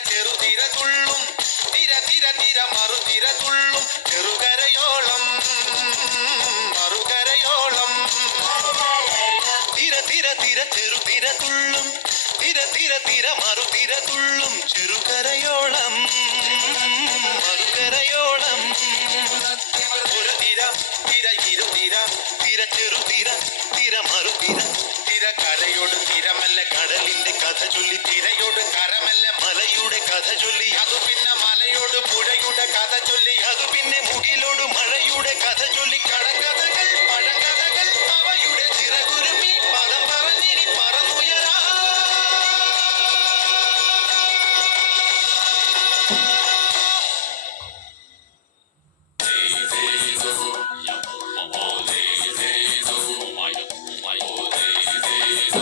ചെറുതിര തുള്ളും തിര തിര തിര മറുതിര തുള്ളും ചെറുകരയോളം മറുകരയോളം തിര തിര തിര ചെറുതിര തുള്ളും തിര തിര തിര മറുതിര തുള്ളും ചെറുകരയോളം മറുകരയോളം ഒരു തിര തിര ഇരുതിര തിര ചെറുതിര തിര മറുതിര